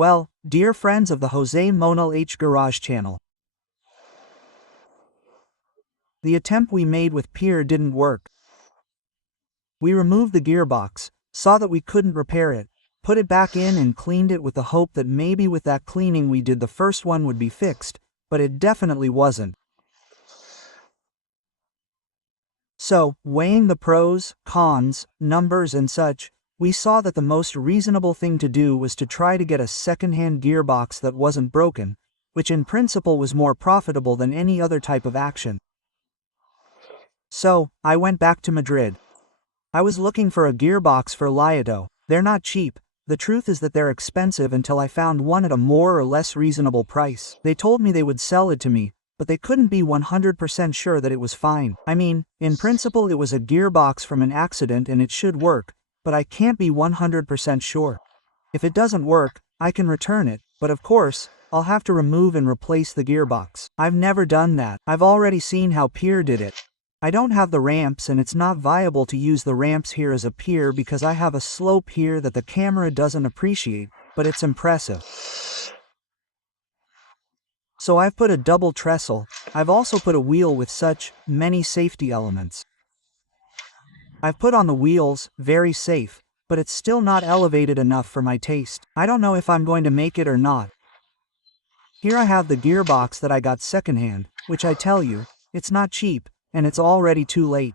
Well, dear friends of the Jose Monal H Garage channel, the attempt we made with Pier didn't work. We removed the gearbox, saw that we couldn't repair it, put it back in and cleaned it with the hope that maybe with that cleaning we did the first one would be fixed, but it definitely wasn't. So, weighing the pros, cons, numbers and such, we saw that the most reasonable thing to do was to try to get a second-hand gearbox that wasn't broken, which in principle was more profitable than any other type of action. So, I went back to Madrid. I was looking for a gearbox for VITO. They're not cheap. The truth is that they're expensive until I found one at a more or less reasonable price. They told me they would sell it to me, but they couldn't be 100% sure that it was fine. I mean, in principle it was a gearbox from an accident and it should work, but I can't be 100% sure. If it doesn't work, I can return it, but of course, I'll have to remove and replace the gearbox. I've never done that. I've already seen how Pier did it. I don't have the ramps and it's not viable to use the ramps here as a pier because I have a slope here that the camera doesn't appreciate, but it's impressive. So I've put a double trestle. I've also put a wheel with such many safety elements. I've put on the wheels, very safe, but it's still not elevated enough for my taste. I don't know if I'm going to make it or not. Here I have the gearbox that I got secondhand, which I tell you, it's not cheap, and it's already too late.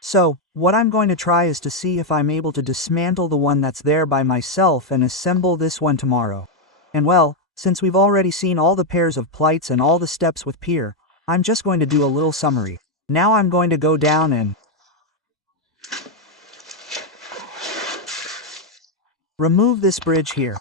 So, what I'm going to try is to see if I'm able to dismantle the one that's there by myself and assemble this one tomorrow. And well, since we've already seen all the pairs of plights and all the steps with Pier, I'm just going to do a little summary. Now I'm going to go down and remove this bridge here.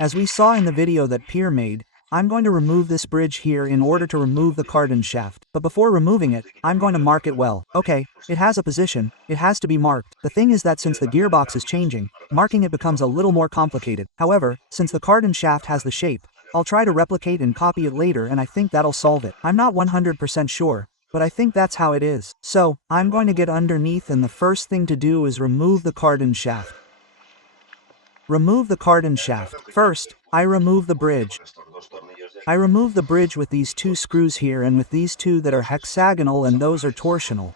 As we saw in the video that Pier made, I'm going to remove this bridge here in order to remove the cardon shaft. But before removing it, I'm going to mark it well. Okay, it has a position, it has to be marked. The thing is that since the gearbox is changing, marking it becomes a little more complicated. However, since the cardon shaft has the shape, I'll try to replicate and copy it later and I think that'll solve it. I'm not 100% sure, but I think that's how it is. So, I'm going to get underneath and the first thing to do is remove the cardon shaft. Remove the cardon shaft. First, I remove the bridge. I remove the bridge with these two screws here and with these two that are hexagonal and those are torsional.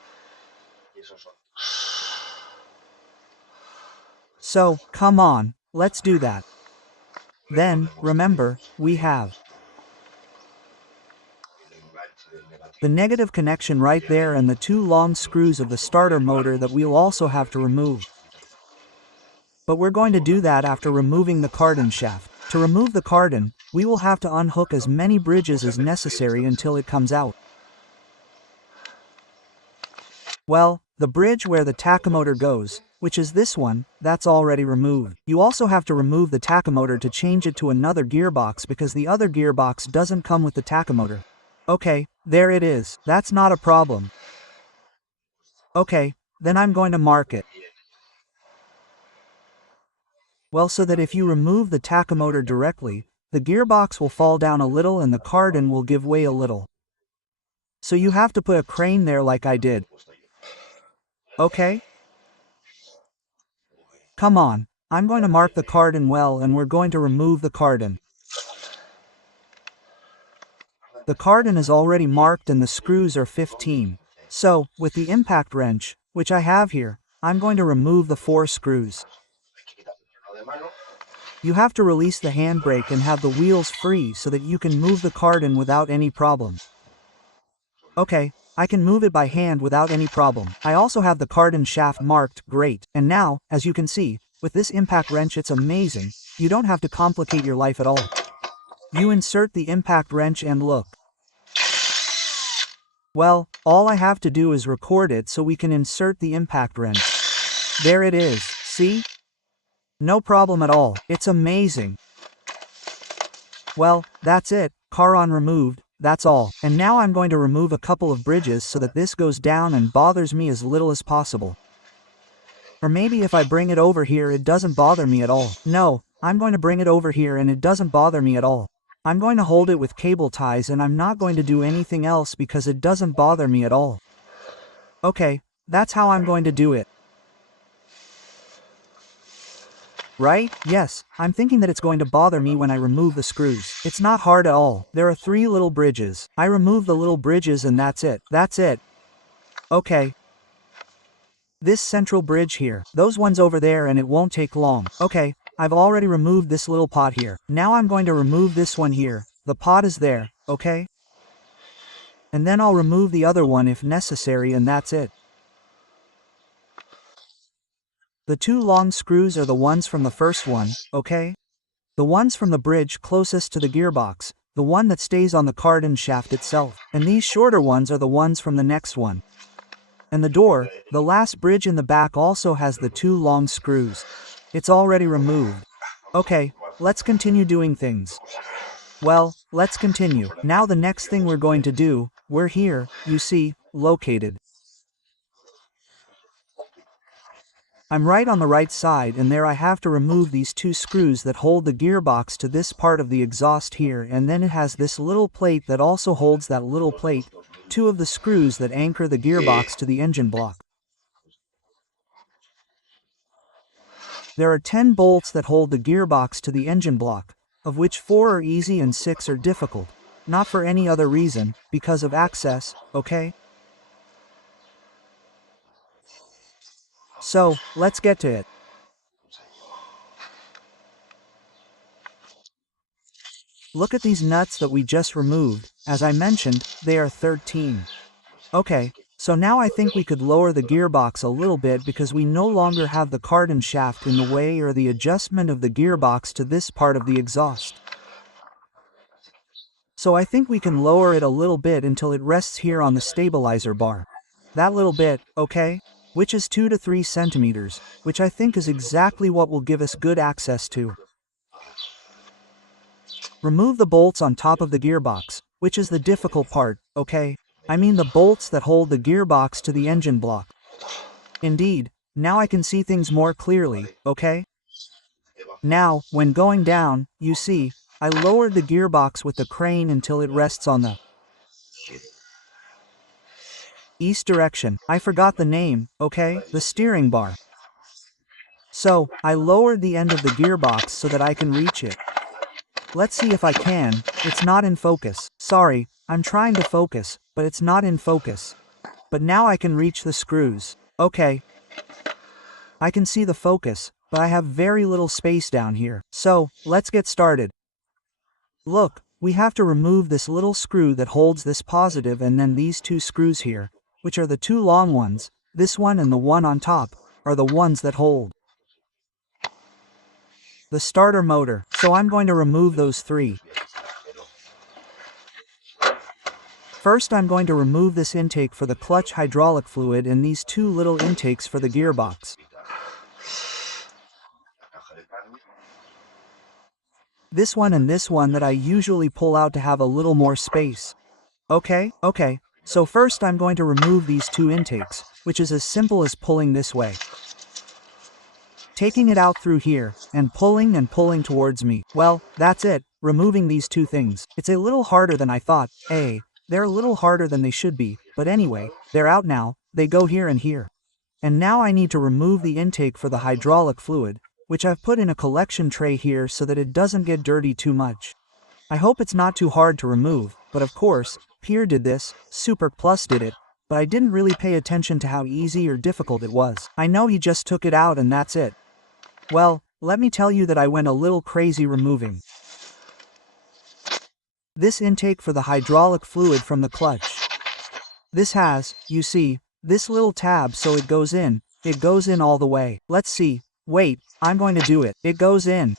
So, come on, let's do that. Then, remember, we have the negative connection right there and the two long screws of the starter motor that we'll also have to remove. But we're going to do that after removing the cardon shaft. To remove the cardon, we will have to unhook as many bridges as necessary until it comes out. Well, the bridge where the tachomotor goes, which is this one, that's already removed. You also have to remove the tachomotor to change it to another gearbox because the other gearbox doesn't come with the tachomotor. Okay, there it is. That's not a problem. Okay, then I'm going to mark it. Well, so that if you remove the tachomotor directly, the gearbox will fall down a little and the cardon will give way a little. So you have to put a crane there like I did. Okay? Come on, I'm going to mark the cardon well and we're going to remove the cardon. The cardon is already marked and the screws are 15. So, with the impact wrench, which I have here, I'm going to remove the 4 screws. You have to release the handbrake and have the wheels free so that you can move the cardon without any problem. Okay, I can move it by hand without any problem. I also have the cardon shaft marked, great. And now, as you can see, with this impact wrench it's amazing, you don't have to complicate your life at all. You insert the impact wrench and look. Well, all I have to do is record it so we can insert the impact wrench. There it is, see? No problem at all, it's amazing. Well, that's it, cardon removed, that's all. And now I'm going to remove a couple of bridges so that this goes down and bothers me as little as possible. Or maybe if I bring it over here it doesn't bother me at all. No, I'm going to bring it over here and it doesn't bother me at all. I'm going to hold it with cable ties and I'm not going to do anything else because it doesn't bother me at all. Okay, that's how I'm going to do it. right? Yes, I'm thinking that it's going to bother me when I remove the screws. It's not hard at all. There are 3 little bridges. I remove the little bridges and that's it. That's it. Okay. This central bridge here, those ones over there, and it won't take long. Okay, I've already removed this little pot here. Now I'm going to remove this one here. The pot is there, okay? And then I'll remove the other one if necessary, and that's it. The 2 long screws are the ones from the first one, okay? The ones from the bridge closest to the gearbox, the one that stays on the cardon shaft itself. And these shorter ones are the ones from the next one. And the door, the last bridge in the back, also has the 2 long screws. It's already removed. Okay, let's continue doing things. Well, let's continue. Now the next thing we're going to do, we're here, you see, located. I'm right on the right side, and there I have to remove these 2 screws that hold the gearbox to this part of the exhaust here, and then it has this little plate that also holds that little plate, 2 of the screws that anchor the gearbox to the engine block. There are 10 bolts that hold the gearbox to the engine block, of which 4 are easy and 6 are difficult. Not for any other reason, because of access, okay? So, let's get to it. Look at these nuts that we just removed. As I mentioned, they are 13. Okay, so now I think we could lower the gearbox a little bit because we no longer have the cardon shaft in the way or the adjustment of the gearbox to this part of the exhaust. So I think we can lower it a little bit until it rests here on the stabilizer bar. That little bit, okay? Which is 2 to 3 centimeters, which I think is exactly what will give us good access to. Remove the bolts on top of the gearbox, which is the difficult part, okay? I mean the bolts that hold the gearbox to the engine block. Indeed, now I can see things more clearly, okay? Now, when going down, you see, I lowered the gearbox with the crane until it rests on the east direction. I forgot the name, okay? The steering bar. So, I lowered the end of the gearbox so that I can reach it. Let's see if I can. It's not in focus. Sorry, I'm trying to focus, but it's not in focus. But now I can reach the screws. Okay. I can see the focus, but I have very little space down here. So, let's get started. Look, we have to remove this little screw that holds this positive, and then these 2 screws here, which are the 2 long ones, this one and the one on top, are the ones that hold the starter motor. So I'm going to remove those 3. First I'm going to remove this intake for the clutch hydraulic fluid and these 2 little intakes for the gearbox. This one and this one that I usually pull out to have a little more space. Okay, so first I'm going to remove these 2 intakes, which is as simple as pulling this way. Taking it out through here, and pulling towards me. Well, that's it, removing these 2 things. It's a little harder than I thought. They're a little harder than they should be, but anyway, they're out now, they go here and here. And now I need to remove the intake for the hydraulic fluid, which I've put in a collection tray here so that it doesn't get dirty too much. I hope it's not too hard to remove, but of course, Pierre did this, Super Plus did it, but I didn't really pay attention to how easy or difficult it was. I know he just took it out and that's it. Well, let me tell you that I went a little crazy removing this intake for the hydraulic fluid from the clutch. This has, you see, this little tab, so it goes in all the way. Let's see, wait, I'm going to do it. It goes in.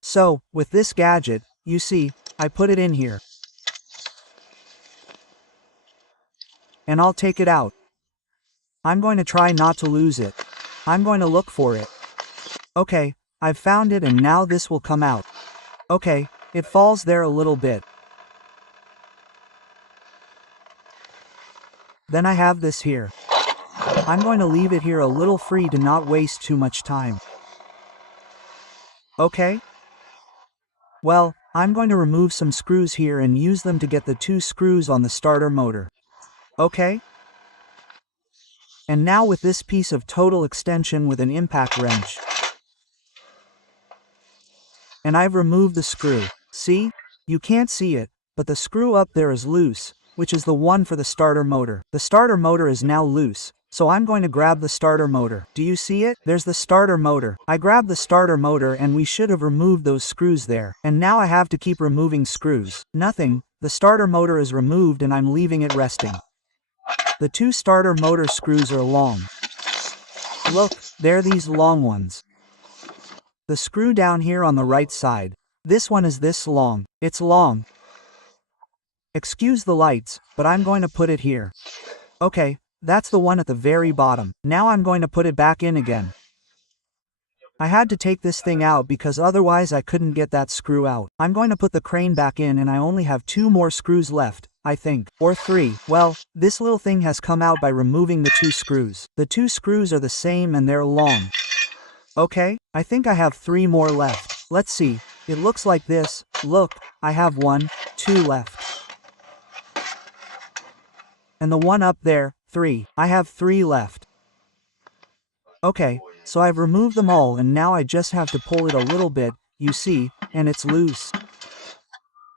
So, with this gadget, you see, I put it in here. And I'll take it out. I'm going to try not to lose it. I'm going to look for it. Okay, I've found it and now this will come out. Okay, it falls there a little bit. Then I have this here. I'm going to leave it here a little free to not waste too much time. Okay? Well, I'm going to remove some screws here and use them to get the 2 screws on the starter motor. Okay? And now with this piece of total extension with an impact wrench. And I've removed the screw. See? You can't see it, but the screw up there is loose, which is the one for the starter motor. The starter motor is now loose, so I'm going to grab the starter motor. Do you see it? There's the starter motor. I grabbed the starter motor and we should have removed those screws there. And now I have to keep removing screws. Nothing. The starter motor is removed and I'm leaving it resting. The two starter motor screws are long. Look, they're these long ones. The screw down here on the right side. This one is this long. It's long. Excuse the lights, but I'm going to put it here. Okay, that's the one at the very bottom. Now I'm going to put it back in again. I had to take this thing out because otherwise I couldn't get that screw out. I'm going to put the crane back in and I only have 2 more screws left, I think. Or 3. Well, this little thing has come out by removing the 2 screws. The 2 screws are the same and they're long. Okay, I think I have 3 more left. Let's see. It looks like this. Look, I have 1, 2 left. And the one up there, 3. I have 3 left. Okay, so I've removed them all and now I just have to pull it a little bit, you see, and it's loose.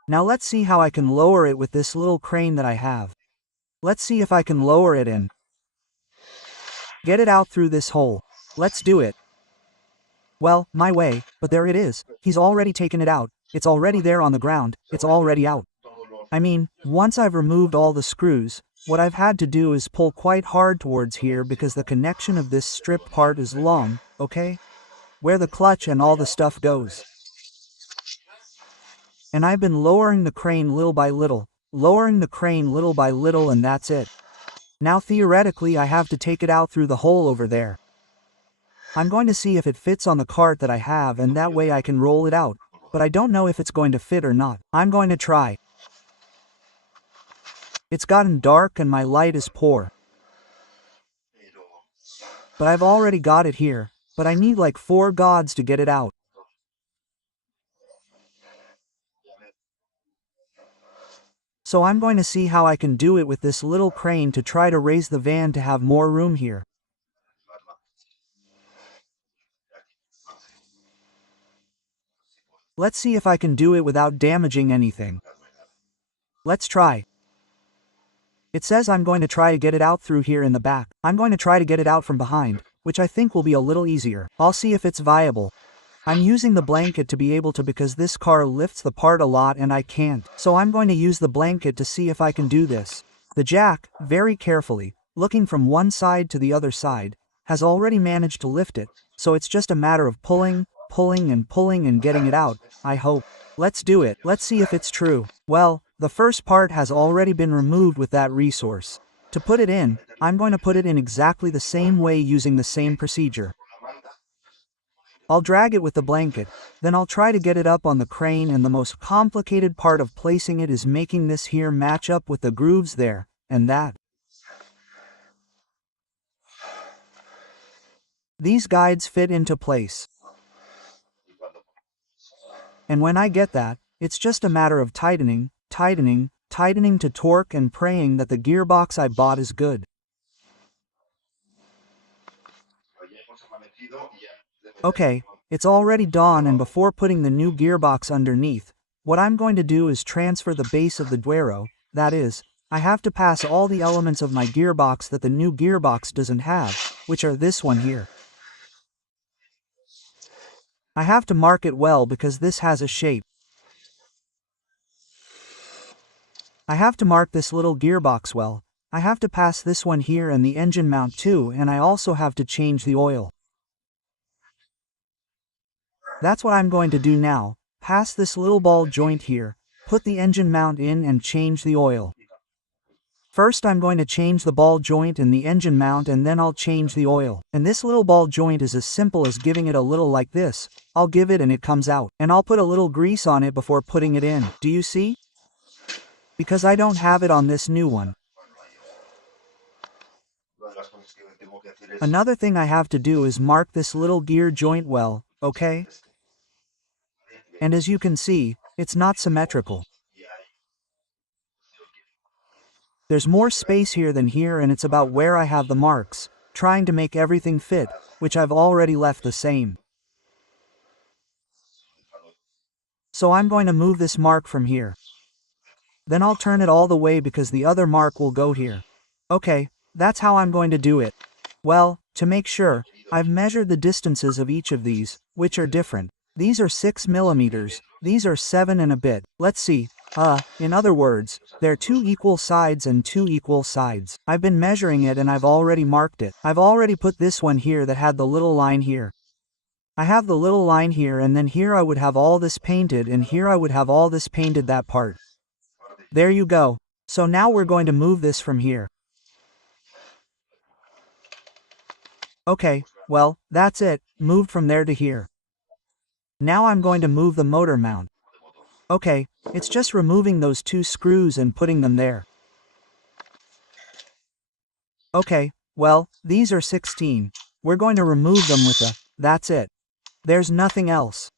Now let's see how I can lower it with this little crane that I have. Let's see if I can lower it in. Get it out through this hole. Let's do it. Well, my way, but there it is. He's already taken it out. It's already there on the ground. It's already out. I mean, once I've removed all the screws, what I've had to do is pull quite hard towards here because the connection of this strip part is long, okay? Where the clutch and all the stuff goes. And I've been lowering the crane little by little, lowering the crane little by little, and that's it. Now theoretically I have to take it out through the hole over there. I'm going to see if it fits on the cart that I have and that way I can roll it out, but I don't know if it's going to fit or not. I'm going to try. It's gotten dark and my light is poor. But I've already got it here, but I need like 4 gods to get it out. So I'm going to see how I can do it with this little crane to try to raise the van to have more room here. Let's see if I can do it without damaging anything. Let's try. It says I'm going to try to get it out through here in the back. I'm going to try to get it out from behind, which I think will be a little easier. I'll see if it's viable. I'm using the blanket to be able to because this car lifts the part a lot and I can't. So I'm going to use the blanket to see if I can do this. The jack, very carefully, looking from one side to the other side, has already managed to lift it, so it's just a matter of pulling and getting it out, I hope. Let's do it. Let's see if it's true. Well, the first part has already been removed with that resource. To put it in, I'm going to put it in exactly the same way using the same procedure. I'll drag it with the blanket, then I'll try to get it up on the crane, and the most complicated part of placing it is making this here match up with the grooves there, and that. These guides fit into place. And when I get that, it's just a matter of tightening to torque and praying that the gearbox I bought is good. Okay, it's already dawn, and before putting the new gearbox underneath, what I'm going to do is transfer the base of the Duero, that is, I have to pass all the elements of my gearbox that the new gearbox doesn't have, which are this one here. I have to mark it well because this has a shape. I have to mark this little gearbox well. I have to pass this one here and the engine mount too, and I also have to change the oil. That's what I'm going to do now. Pass this little ball joint here, put the engine mount in and change the oil. First I'm going to change the ball joint and the engine mount, and then I'll change the oil. And this little ball joint is as simple as giving it a little like this. I'll give it and it comes out. And I'll put a little grease on it before putting it in. Do you see? Because I don't have it on this new one. Another thing I have to do is mark this little gear joint well, okay? And as you can see, it's not symmetrical. There's more space here than here, and it's about where I have the marks. trying to make everything fit, which I've already left the same. So I'm going to move this mark from here. Then I'll turn it all the way because the other mark will go here. Okay, that's how I'm going to do it. Well, to make sure, I've measured the distances of each of these, which are different. These are 6 millimeters, these are 7 and a bit. Let's see. In other words, they're 2 equal sides and 2 equal sides. I've been measuring it and I've already marked it. I've already put this one here that had the little line here. I have the little line here, and then here I would have all this painted, and here I would have all this painted, that part. There you go. So now we're going to move this from here. Okay, well, that's it, moved from there to here. Now I'm going to move the motor mount. Okay, it's just removing those 2 screws and putting them there. Okay, well, these are 16. We're going to remove them with that's it. There's nothing else.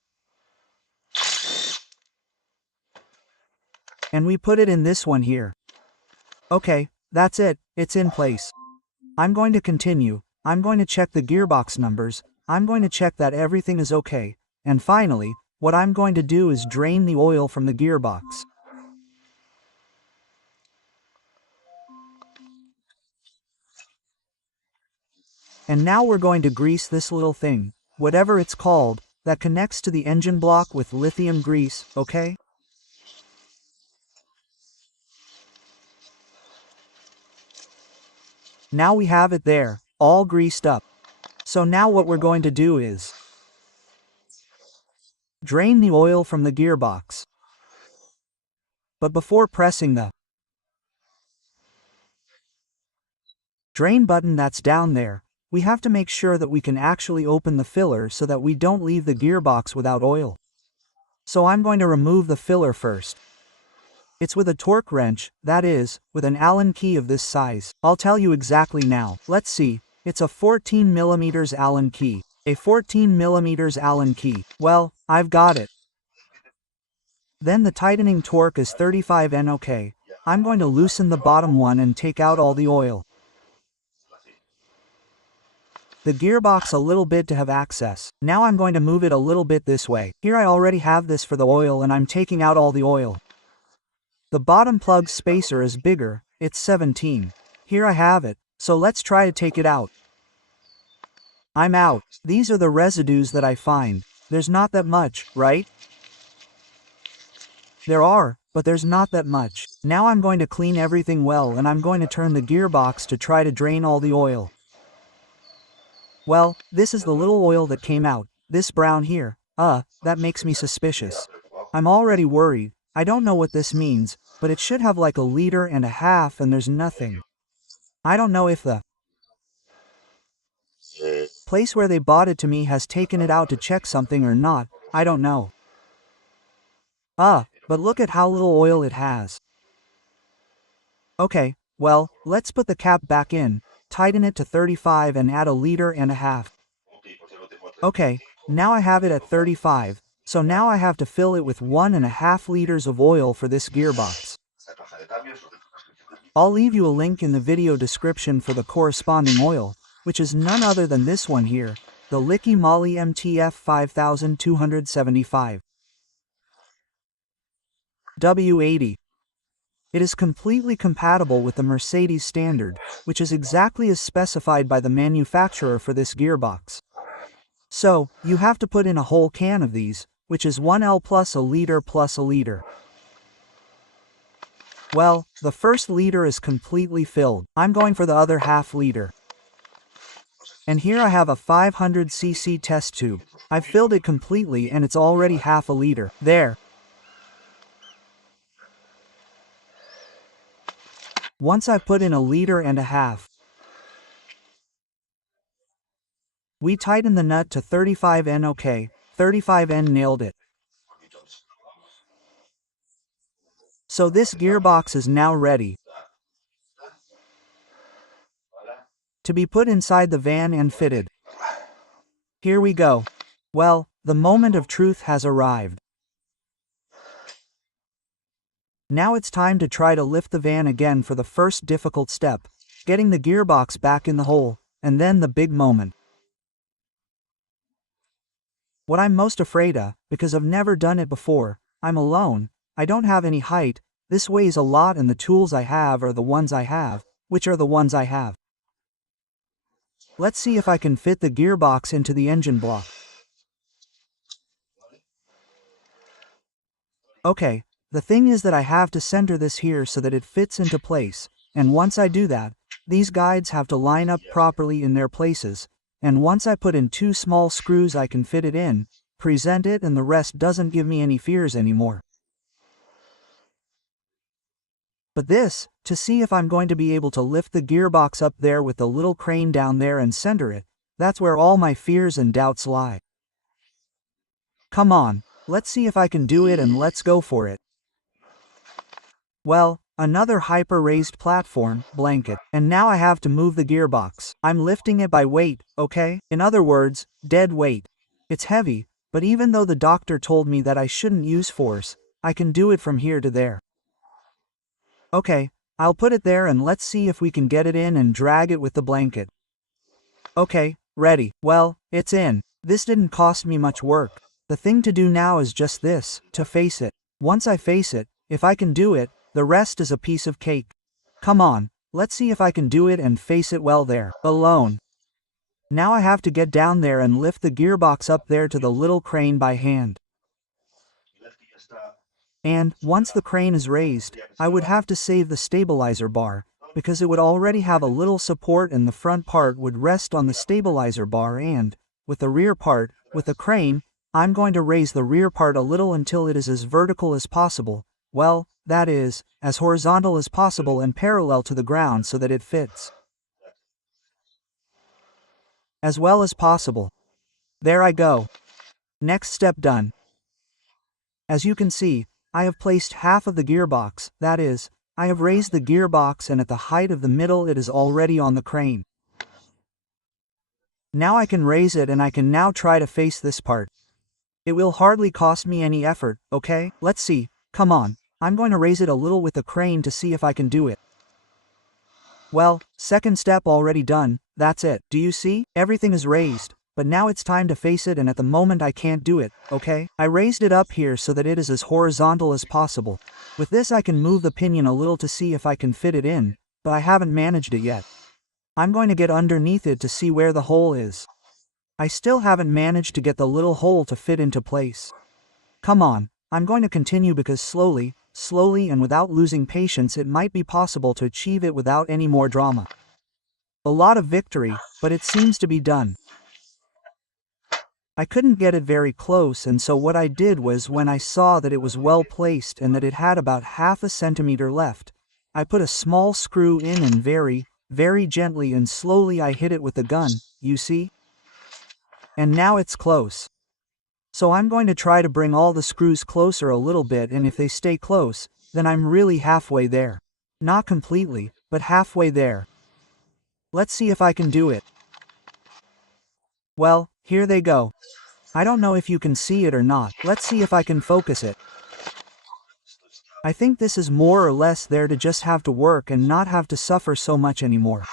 And we put it in this one here. Okay, that's it, it's in place. I'm going to continue. I'm going to check the gearbox numbers. I'm going to check that everything is okay. And finally, what I'm going to do is drain the oil from the gearbox. And now we're going to grease this little thing, whatever it's called, that connects to the engine block with lithium grease, okay? Now we have it there, all greased up. So now what we're going to do is drain the oil from the gearbox. But before pressing the drain button that's down there, we have to make sure that we can actually open the filler so that we don't leave the gearbox without oil. So I'm going to remove the filler first. It's with a torque wrench, that is, with an Allen key of this size. I'll tell you exactly now. Let's see. It's a 14 mm Allen key. A 14 mm Allen key. Well, I've got it. Then the tightening torque is 35 N. Okay. I'm going to loosen the bottom one and take out all the oil. The gearbox a little bit to have access. Now I'm going to move it a little bit this way. Here I already have this for the oil and I'm taking out all the oil. The bottom plug spacer is bigger, it's 17. Here I have it, so let's try to take it out. I'm out. These are the residues that I find. There's not that much, right? There are, but there's not that much. Now I'm going to clean everything well and I'm going to turn the gearbox to try to drain all the oil. Well, this is the little oil that came out, this brown here. That makes me suspicious. I'm already worried. I don't know what this means, but it should have like 1.5 liters and there's nothing. I don't know if the place where they bought it to me has taken it out to check something or not, I don't know. But look at how little oil it has. Okay, well, let's put the cap back in, tighten it to 35 and add 1.5 liters. Okay, now I have it at 35. So now I have to fill it with 1.5 liters of oil for this gearbox. I'll leave you a link in the video description for the corresponding oil, which is none other than this one here, the Licky Moly MTF 5275 W80. It is completely compatible with the Mercedes standard, which is exactly as specified by the manufacturer for this gearbox. So, you have to put in a whole can of these, which is 1L plus 1 liter plus 1 liter. Well, the first liter is completely filled. I'm going for the other half liter. And here I have a 500cc test tube. I've filled it completely and it's already half a liter. There. Once I put in 1.5 liters, we tighten the nut to 35 N. Okay, 35 N nailed it. So this gearbox is now ready to be put inside the van and fitted. Here we go. Well, the moment of truth has arrived. Now it's time to try to lift the van again for the first difficult step, getting the gearbox back in the hole. and then the big moment. What I'm most afraid of, because I've never done it before, I'm alone, I don't have any height, this weighs a lot and the tools I have are the ones I have, which are the ones I have. Let's see if I can fit the gearbox into the engine block. Okay, the thing is that I have to center this here so that it fits into place, and once I do that, these guides have to line up properly in their places, and once I put in 2 small screws I can fit it in, present it, and the rest doesn't give me any fears anymore. But this, to see if I'm going to be able to lift the gearbox up there with the little crane down there and center it, that's where all my fears and doubts lie. Come on, let's see if I can do it and let's go for it. Well, another hyper-raised platform, blanket, and now I have to move the gearbox. I'm lifting it by weight, okay? In other words, dead weight. It's heavy, but even though the doctor told me that I shouldn't use force, I can do it from here to there. Okay, I'll put it there and let's see if we can get it in and drag it with the blanket. Okay, ready. Well, it's in. This didn't cost me much work. The thing to do now is just this, to face it. Once I face it, if I can do it, the rest is a piece of cake. Come on, let's see if I can do it and face it well there, alone. Now I have to get down there and lift the gearbox up there to the little crane by hand. And, once the crane is raised, I would have to save the stabilizer bar, because it would already have a little support and the front part would rest on the stabilizer bar and, with the rear part, with the crane, I'm going to raise the rear part a little until it is as vertical as possible, well, that is, as horizontal as possible and parallel to the ground so that it fits as well as possible. There I go. Next step done. As you can see, I have placed half of the gearbox, that is, I have raised the gearbox and at the height of the middle it is already on the crane. Now I can raise it and I can now try to face this part. It will hardly cost me any effort, okay? Let's see, come on, I'm going to raise it a little with the crane to see if I can do it. Well, second step already done, that's it. Do you see? Everything is raised, but now it's time to face it and at the moment I can't do it, okay? I raised it up here so that it is as horizontal as possible. With this I can move the pinion a little to see if I can fit it in, but I haven't managed it yet. I'm going to get underneath it to see where the hole is. I still haven't managed to get the little hole to fit into place. Come on, I'm going to continue because slowly and without losing patience it might be possible to achieve it without any more drama. A lot of victory, but it seems to be done. I couldn't get it very close and so what I did was when I saw that it was well placed and that it had about half a centimeter left, I put a small screw in and very gently and slowly I hit it with the gun, you see? And now it's close. So I'm going to try to bring all the screws closer a little bit and if they stay close, then I'm really halfway there. Not completely, but halfway there. Let's see if I can do it. Well, here they go. I don't know if you can see it or not. Let's see if I can focus it. I think this is more or less there to just have to work and not have to suffer so much anymore.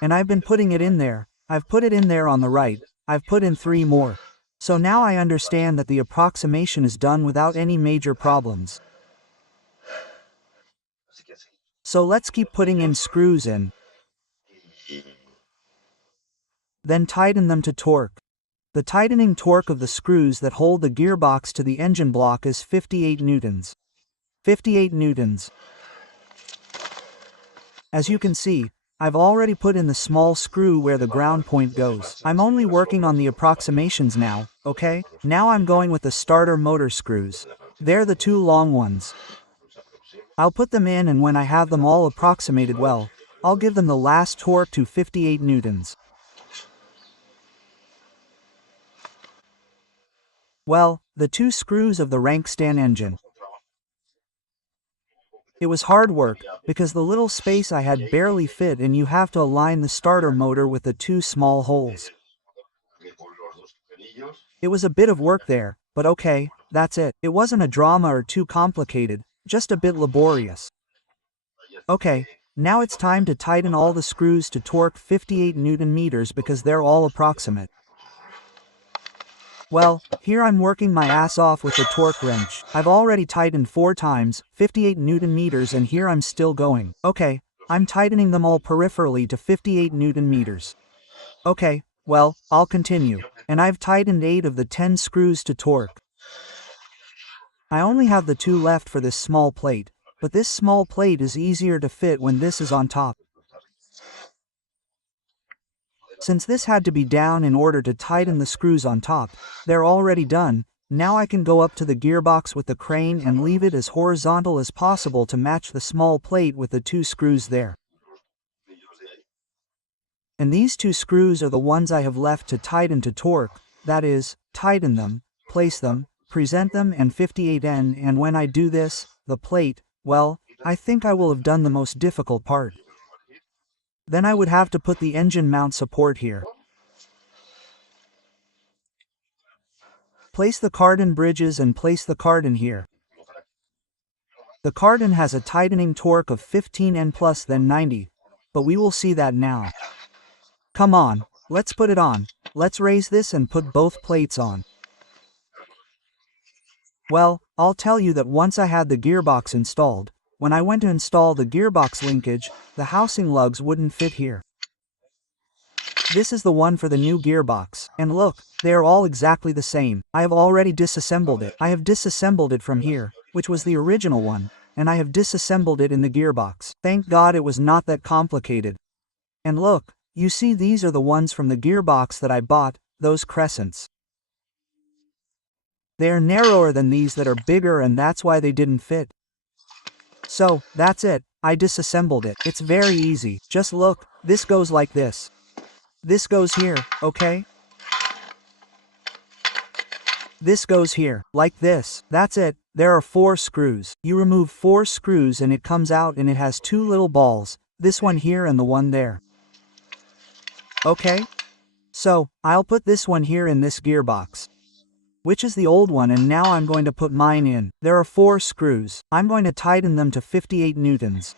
And I've been putting it in there. I've put it in there on the right. I've put in 3 more. So now I understand that the approximation is done without any major problems. So let's keep putting in screws in. Then tighten them to torque. The tightening torque of the screws that hold the gearbox to the engine block is 58 newtons. 58 newtons. As you can see, I've already put in the small screw where the ground point goes. I'm only working on the approximations now, okay? Now I'm going with the starter motor screws. They're the 2 long ones. I'll put them in and when I have them all approximated well, I'll give them the last torque to 58 newtons. Well, the 2 screws of the Rankstan engine. It was hard work, because the little space I had barely fit and you have to align the starter motor with the 2 small holes. It was a bit of work there, but okay, that's it. It wasn't a drama or too complicated, just a bit laborious. Okay, Now it's time to tighten all the screws to torque 58 Newton meters because they're all approximate. Well, here I'm working my ass off with the torque wrench. I've already tightened 4 times, 58 Newton meters, and here I'm still going. Okay, I'm tightening them all peripherally to 58 Newton meters. Okay, well, I'll continue. And I've tightened 8 of the 10 screws to torque. I only have the 2 left for this small plate, but this small plate is easier to fit when this is on top. Since this had to be down in order to tighten the screws on top, they're already done. Now I can go up to the gearbox with the crane and leave it as horizontal as possible to match the small plate with the 2 screws there. And these 2 screws are the ones I have left to tighten to torque, that is, tighten them, place them, present them, and 58N. And when I do this, the plate, well, I think I will have done the most difficult part. Then I would have to put the engine mount support here. Place the cardon bridges and place the cardon here. The cardon has a tightening torque of 15N plus than 90, but we will see that now. Come on, let's put it on. Let's raise this and put both plates on. Well, I'll tell you that once I had the gearbox installed, when I went to install the gearbox linkage, the housing lugs wouldn't fit here. This is the one for the new gearbox, and look, they are all exactly the same. I have already disassembled it. I have disassembled it from here, which was the original one, and I have disassembled it in the gearbox. Thank God it was not that complicated. And look, you see, these are the ones from the gearbox that I bought, those crescents. They are narrower than these that are bigger, and that's why they didn't fit. So, that's it, I disassembled it. It's very easy. Just look, this goes like this. This goes here, okay? This goes here, like this. That's it. There are 4 screws. You remove 4 screws and it comes out, and it has 2 little balls, this one here and the one there. Okay? So, I'll put this one here in this gearbox, which is the old one, and now I'm going to put mine in. There are 4 screws. I'm going to tighten them to 58 newtons.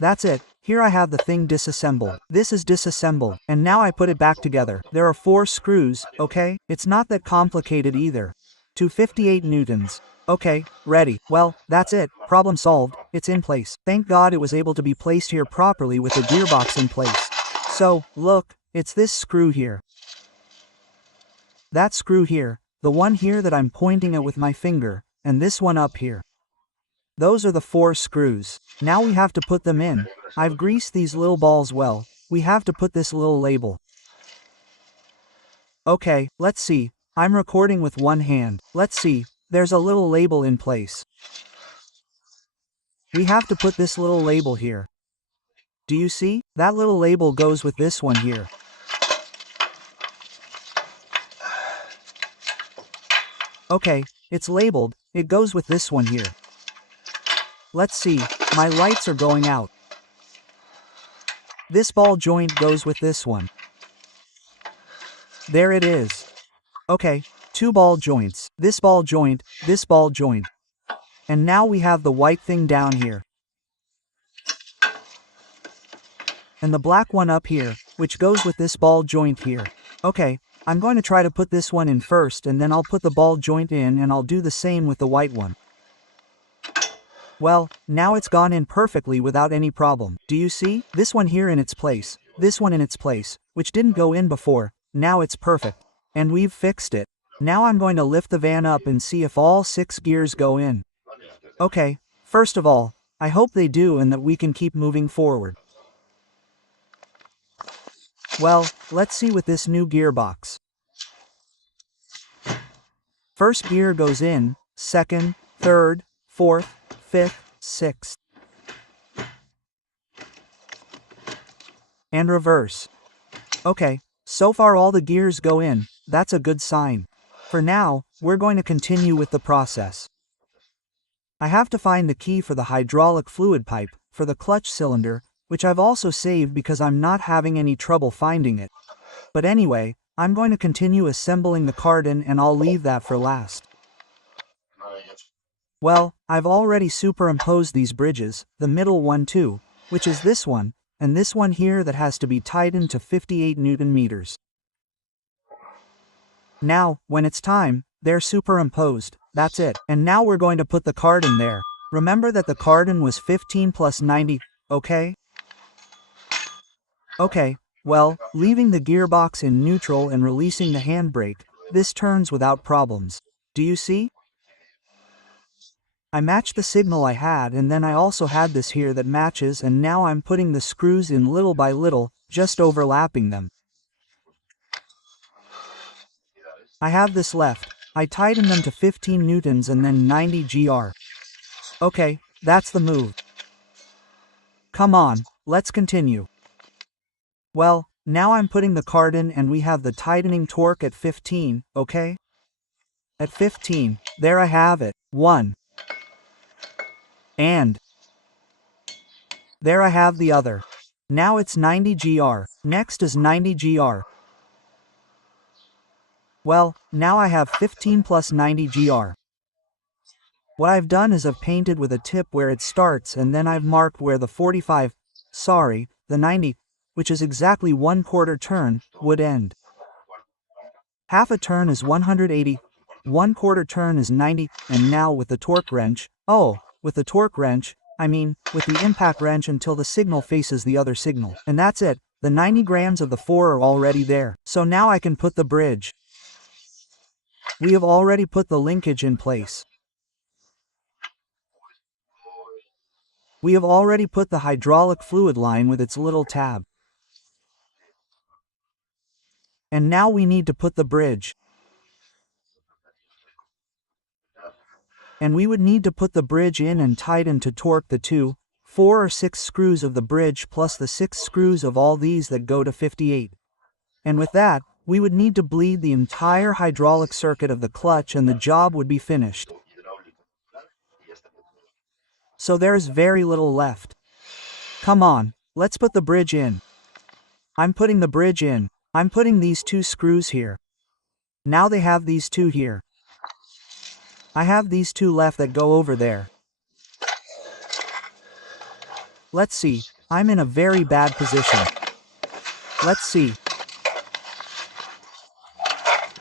That's it. Here I have the thing disassembled. This is disassembled, and now I put it back together. There are 4 screws, okay? It's not that complicated either. To 58 newtons. Okay, ready. Well, that's it. Problem solved. It's in place. Thank God it was able to be placed here properly with the gearbox in place. So, look, it's this screw here. That screw here, the one here that I'm pointing at with my finger, and this one up here. Those are the 4 screws. Now we have to put them in. I've greased these little balls well. We have to put this little label. Okay, let's see. I'm recording with one hand. Let's see. There's a little label in place. We have to put this little label here. Do you see? That little label goes with this one here. Okay, it's labeled. It goes with this one here. Let's see, my lights are going out. This ball joint goes with this one. There it is. Okay, 2 ball joints. This ball joint, this ball joint. And now we have the white thing down here. And the black one up here, which goes with this ball joint here. Okay, I'm going to try to put this one in first, and then I'll put the ball joint in, and I'll do the same with the white one. Well, now it's gone in perfectly without any problem. Do you see? This one here in its place, this one in its place, which didn't go in before. Now it's perfect. And we've fixed it. Now I'm going to lift the van up and see if all 6 gears go in. Okay, first of all, I hope they do and that we can keep moving forward. Well, let's see with this new gearbox. First gear goes in, second, third, fourth, fifth, sixth. And reverse. Okay, so far all the gears go in. That's a good sign. For now, we're going to continue with the process. I have to find the key for the hydraulic fluid pipe, for the clutch cylinder, which I've also saved because I'm not having any trouble finding it. But anyway, I'm going to continue assembling the cardon, and I'll leave that for last. Well, I've already superimposed these bridges, the middle one too, which is this one, and this one here that has to be tightened to 58 Newton meters. Now, when it's time, they're superimposed, that's it. And now we're going to put the cardon there. Remember that the cardon was 15 plus 90, okay? Okay, well, leaving the gearbox in neutral and releasing the handbrake, this turns without problems. Do you see? I matched the signal I had, and then I also had this here that matches, and now I'm putting the screws in little by little, just overlapping them. I have this left. I tighten them to 15 newtons and then 90 GR. Okay, that's the move. Come on, let's continue. Well, now I'm putting the cardon and we have the tightening torque at 15, okay? At 15, there I have it, 1. And there I have the other. Now it's 90 GR, next is 90 GR. Well, now I have 15 plus 90 GR. What I've done is I've painted with a tip where it starts and then I've marked where the 45, the 90, which is exactly 1/4 turn, would end. Half a turn is 180, 1/4 turn is 90, and now with the torque wrench, with the torque wrench, with the impact wrench until the signal faces the other signal. And that's it, the 90 grams of the 4 are already there. So now I can put the bridge. We have already put the linkage in place. We have already put the hydraulic fluid line with its little tab. And now we need to put the bridge. And we would need to put the bridge in and tighten to torque the 2, 4 or 6 screws of the bridge plus the 6 screws of all these that go to 58. And with that, we would need to bleed the entire hydraulic circuit of the clutch and the job would be finished. So there's very little left. Come on, let's put the bridge in. I'm putting the bridge in. I'm putting these 2 screws here. Now they have these 2 here. I have these 2 left that go over there. Let's see, I'm in a very bad position. Let's see.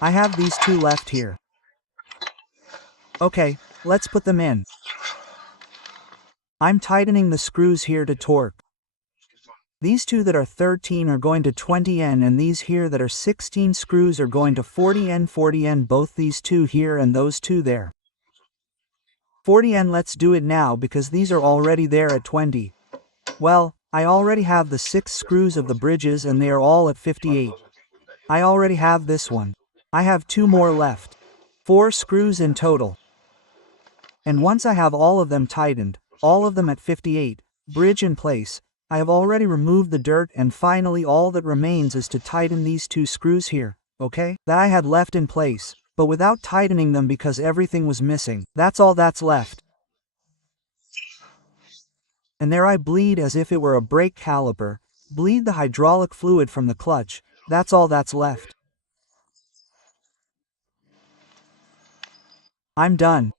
I have these 2 left here. Okay, let's put them in. I'm tightening the screws here to torque. These 2 that are 13 are going to 20N and these here that are 16 screws are going to 40N, both these 2 here and those 2 there. 40N, let's do it now because these are already there at 20. Well, I already have the 6 screws of the bridges and they are all at 58. I already have this one. I have 2 more left. 4 screws in total. And once I have all of them tightened, all of them at 58, bridge in place, I have already removed the dirt and finally all that remains is to tighten these 2 screws here, okay? That I had left in place, but without tightening them because everything was missing. That's all that's left. And there I bleed as if it were a brake caliper, bleed the hydraulic fluid from the clutch, that's all that's left. I'm done.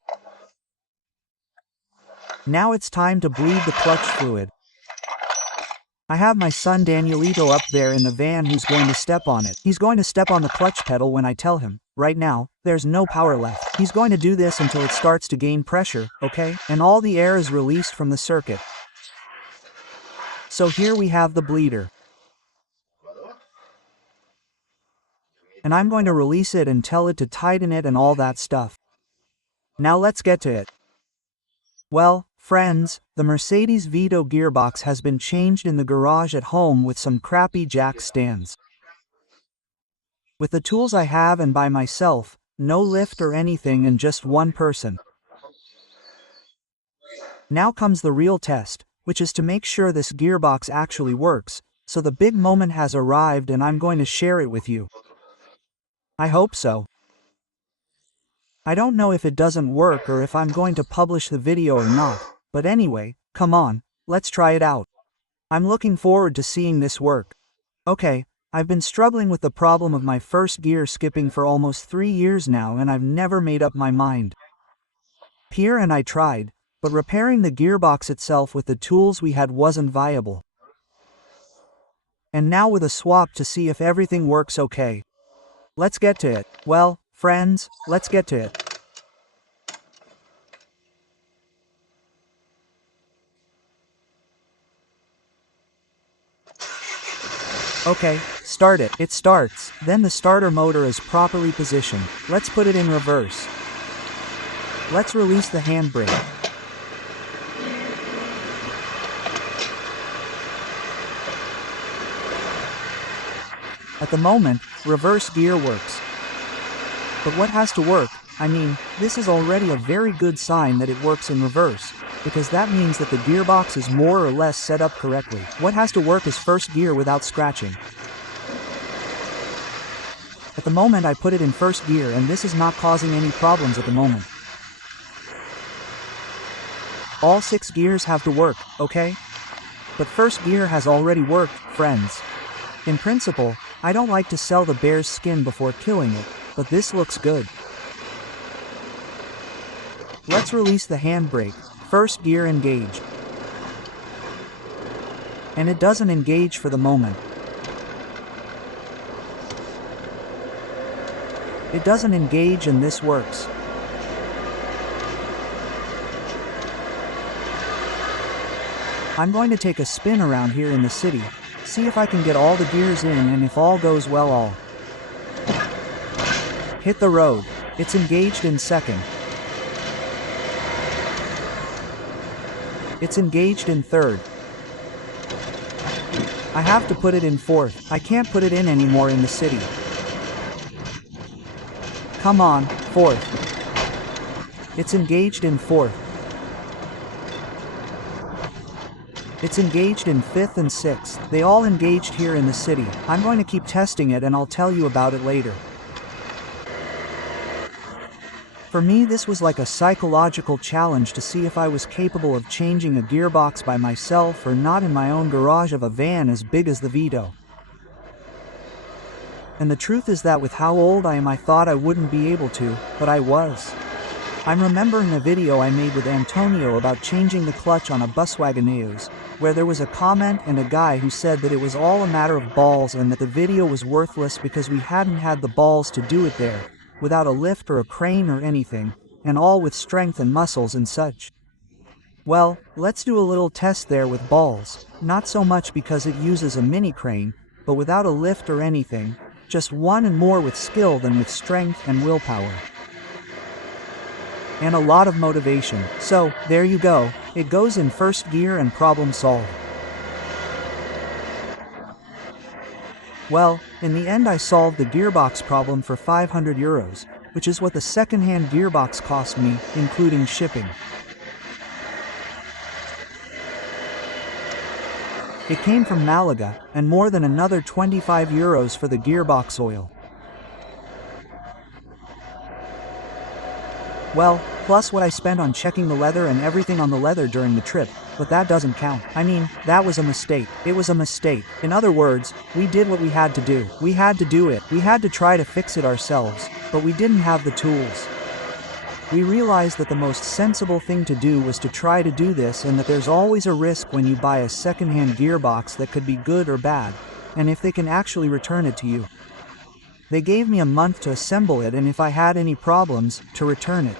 Now it's time to bleed the clutch fluid. I have my son Danielito up there in the van who's going to step on it. He's going to step on the clutch pedal when I tell him. Right now, there's no power left. He's going to do this until it starts to gain pressure, okay? And all the air is released from the circuit. So here we have the bleeder. And I'm going to release it and tell it to tighten it and all that stuff. Now let's get to it. Well, friends, the Mercedes VITO gearbox has been changed in the garage at home with some crappy jack stands. With the tools I have and by myself, no lift or anything and just one person. Now comes the real test, which is to make sure this gearbox actually works, so the big moment has arrived and I'm going to share it with you. I hope so. I don't know if it doesn't work or if I'm going to publish the video or not, but anyway, come on, let's try it out. I'm looking forward to seeing this work. Okay, I've been struggling with the problem of my first gear skipping for almost 3 years now and I've never made up my mind. Pierre and I tried, But repairing the gearbox itself with the tools we had wasn't viable. And now with a swap to see if everything works okay. Let's get to it. Well, friends, let's get to it. Okay, start it. It starts. Then the starter motor is properly positioned. Let's put it in reverse. Let's release the handbrake. At the moment, reverse gear works. But what has to work? I mean, this is already a very good sign that it works in reverse, because that means that the gearbox is more or less set up correctly. What has to work is first gear without scratching. At the moment I put it in first gear and this is not causing any problems at the moment. All 6 gears have to work, okay? But first gear has already worked, friends. In principle, I don't like to sell the bear's skin before killing it, but this looks good. Let's release the handbrake. First gear engaged. And it doesn't engage for the moment. It doesn't engage and this works. I'm going to take a spin around here in the city, see if I can get all the gears in, and if all goes well I'll hit the road. It's engaged in second. It's engaged in third. I have to put it in fourth. I can't put it in anymore in the city. Come on, fourth. It's engaged in fourth. It's engaged in fifth and sixth. They all engaged here in the city. I'm going to keep testing it and I'll tell you about it later. For me, this was like a psychological challenge to see if I was capable of changing a gearbox by myself or not in my own garage of a van as big as the Vito. And the truth is that with how old I am, I thought I wouldn't be able to, but I was. I'm remembering a video I made with Antonio about changing the clutch on a Buswagoneos, where there was a comment and a guy who said that it was all a matter of balls and that the video was worthless because we hadn't had the balls to do it there, without a lift or a crane or anything, and all with strength and muscles and such. Well, let's do a little test there with balls, not so much because it uses a mini crane, but without a lift or anything, just one and more with skill than with strength and willpower. And a lot of motivation. So, there you go, it goes in first gear and problem solved. Well, in the end I solved the gearbox problem for €500, which is what the second-hand gearbox cost me, including shipping. It came from Malaga, and more than another €25 for the gearbox oil. Well, plus what I spent on checking the leather and everything on the leather during the trip, but that doesn't count. I mean, that was a mistake. It was a mistake. In other words, we did what we had to do. We had to do it. We had to try to fix it ourselves, but we didn't have the tools. We realized that the most sensible thing to do was to try to do this, and that there's always a risk when you buy a second-hand gearbox that could be good or bad, and if they can actually return it to you. They gave me a month to assemble it, and if I had any problems, to return it.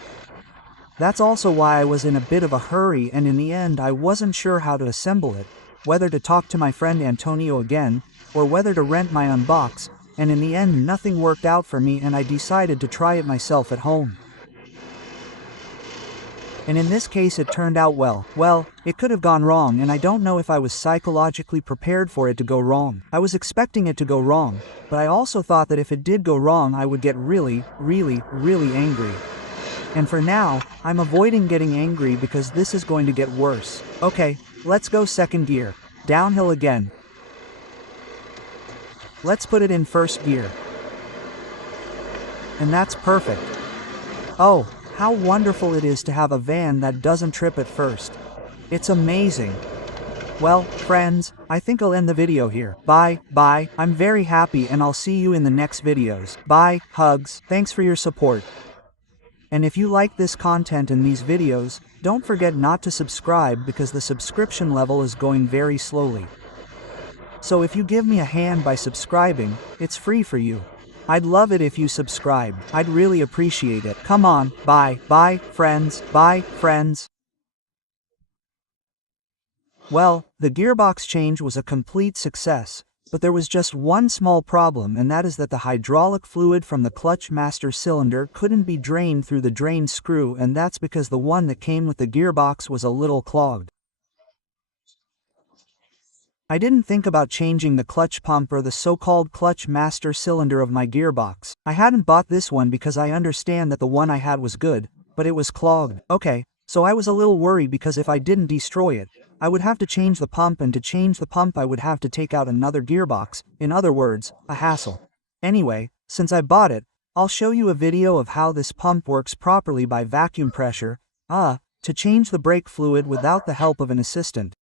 That's also why I was in a bit of a hurry, and in the end I wasn't sure how to assemble it, whether to talk to my friend Antonio again, or whether to rent my own box, and in the end nothing worked out for me and I decided to try it myself at home. And in this case it turned out well. Well, it could have gone wrong, and I don't know if I was psychologically prepared for it to go wrong. I was expecting it to go wrong, but I also thought that if it did go wrong I would get really, really, really angry. And for now, I'm avoiding getting angry because this is going to get worse. Okay, let's go second gear. Downhill again. Let's put it in first gear. And that's perfect. Oh, how wonderful it is to have a van that doesn't trip at first. It's amazing. Well, friends, I think I'll end the video here. Bye, I'm very happy and I'll see you in the next videos. Bye, hugs, thanks for your support. And if you like this content and these videos, don't forget not to subscribe because the subscription level is going very slowly. So if you give me a hand by subscribing, it's free for you. I'd love it if you subscribed. I'd really appreciate it. Come on, bye, friends, bye, friends. Well, the gearbox change was a complete success, but there was just one small problem, and that is that the hydraulic fluid from the clutch master cylinder couldn't be drained through the drain screw, and that's because the one that came with the gearbox was a little clogged. I didn't think about changing the clutch pump or the so-called clutch master cylinder of my gearbox. I hadn't bought this one because I understand that the one I had was good, but it was clogged. Okay, so I was a little worried because if I didn't destroy it, I would have to change the pump, and to change the pump I would have to take out another gearbox, in other words, a hassle. Anyway, since I bought it, I'll show you a video of how this pump works properly by vacuum pressure, to change the brake fluid without the help of an assistant.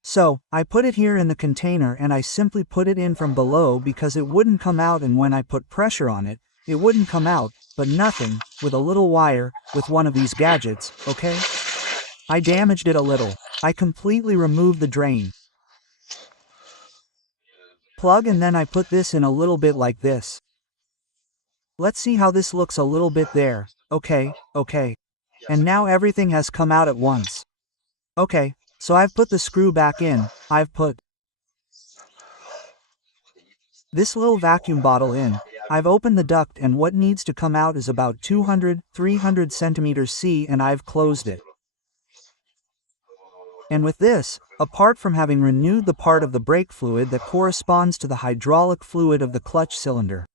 So, I put it here in the container and I simply put it in from below because it wouldn't come out, and when I put pressure on it, it wouldn't come out, but nothing, with a little wire, with one of these gadgets, okay? I damaged it a little. I completely removed the drain plug, and then I put this in a little bit like this. Let's see how this looks a little bit there. Okay. And now everything has come out at once. Okay. So I've put the screw back in, I've put this little vacuum bottle in, I've opened the duct, and what needs to come out is about 200-300 centimeters C, and I've closed it. And with this, apart from having renewed the part of the brake fluid that corresponds to the hydraulic fluid of the clutch cylinder.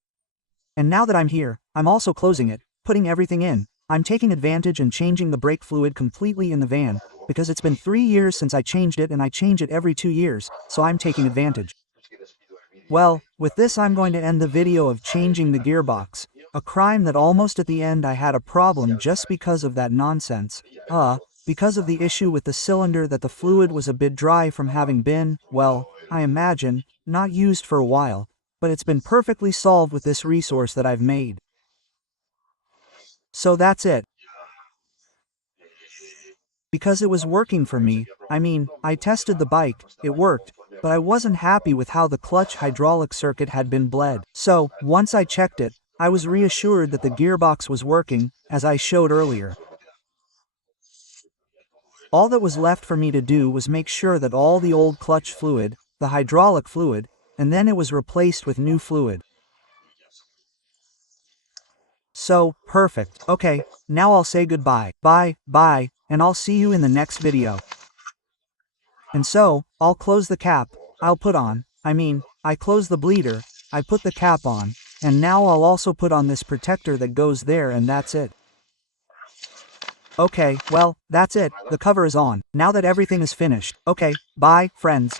And now that I'm here, I'm also closing it, putting everything in. I'm taking advantage and changing the brake fluid completely in the van, because it's been 3 years since I changed it, and I change it every 2 years, so I'm taking advantage. Well, with this I'm going to end the video of changing the gearbox, a crime that almost at the end I had a problem just because of that nonsense, because of the issue with the cylinder that the fluid was a bit dry from having been, well, I imagine, not used for a while, but it's been perfectly solved with this resource that I've made. So that's it. Because it was working for me, I mean, I tested the bike, it worked, but I wasn't happy with how the clutch hydraulic circuit had been bled. So, once I checked it, I was reassured that the gearbox was working, as I showed earlier. All that was left for me to do was make sure that all the old clutch fluid, the hydraulic fluid, and then it was replaced with new fluid. So, perfect. Okay, now I'll say goodbye. Bye, and I'll see you in the next video. And so, I'll close the cap, I close the bleeder, I put the cap on, and now I'll also put on this protector that goes there, and that's it. Okay, well, that's it, the cover is on. Now that everything is finished. Okay, bye, friends.